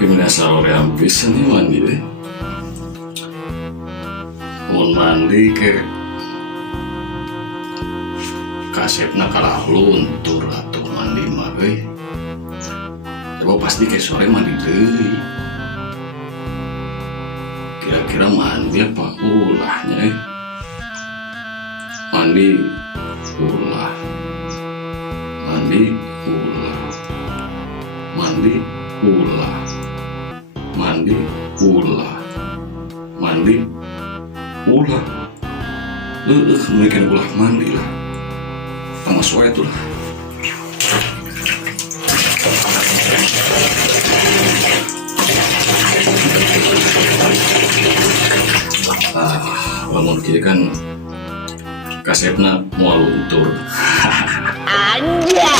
Gimana sahur yang bisa nih mandi deh. Mun mandi ke kasepna kalah luntur atau mandi mah coba pasti ke sore mandi deh. Kira-kira mandi apa ulahnya mandi ulah mandi ulah mandi ulah mandi ulah mandi ulah mungkin ulah mandi lah sama soal itu lah. Lamun kita kan kasepna mau luntur aja.